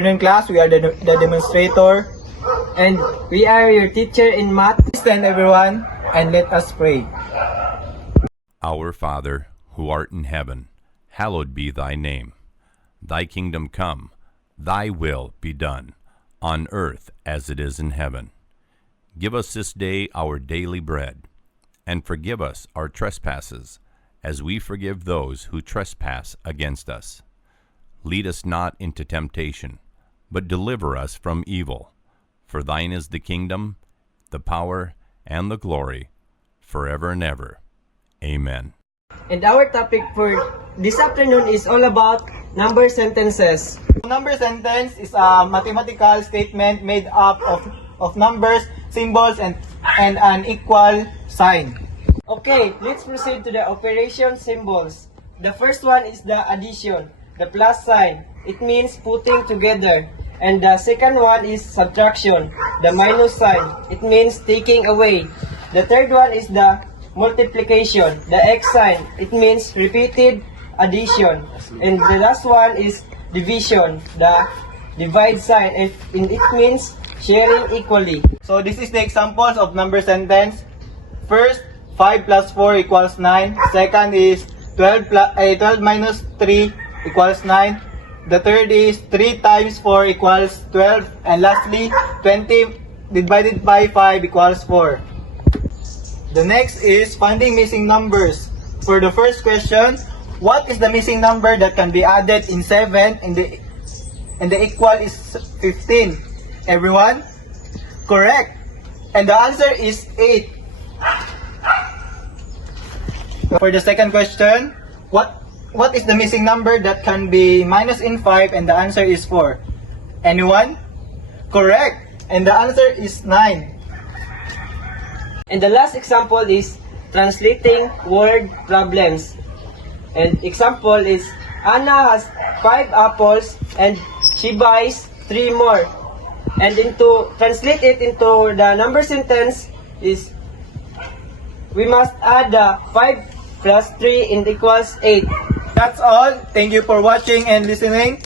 afternoon class. We are the demonstrator. And we are your teacher in math. Stand everyone and let us pray. Our Father, who art in heaven, hallowed be thy name. Thy kingdom come, thy will be done, on earth as it is in heaven. Give us this day our daily bread, and forgive us our trespasses, as we forgive those who trespass against us. Lead us not into temptation, but deliver us from evil. For thine is the kingdom, the power, and the glory, forever and ever. Amen. And our topic for this afternoon is all about number sentences. Number sentence is a mathematical statement made up of numbers, symbols, and an equal sign. Okay, let's proceed to the operation symbols. The first one is the addition, the plus sign. It means putting together. And the second one is subtraction, the minus sign. It means taking away. The third one is the multiplication, the X sign. It means repeated addition. And the last one is division, the divide sign. And it means sharing equally. So this is the examples of number sentence. First, 5 plus 4 equals 9. Second is 12 minus 3 equals 9. The third is 3 times 4 equals 12. And lastly, 20 divided by 5 equals 4. The next is finding missing numbers. For the first question, what is the missing number that can be added in 7 and the equal is 15? Everyone? Correct. And the answer is 8. For the second question, what is the missing number that can be minus in 5 and the answer is 4? Anyone? Correct. And the answer is 9. And the last example is translating word problems. And example is Anna has 5 apples and she buys 3 more. And to translate it into the number sentence is we must add the 5 plus 3 and equals 8. That's all. Thank you for watching and listening.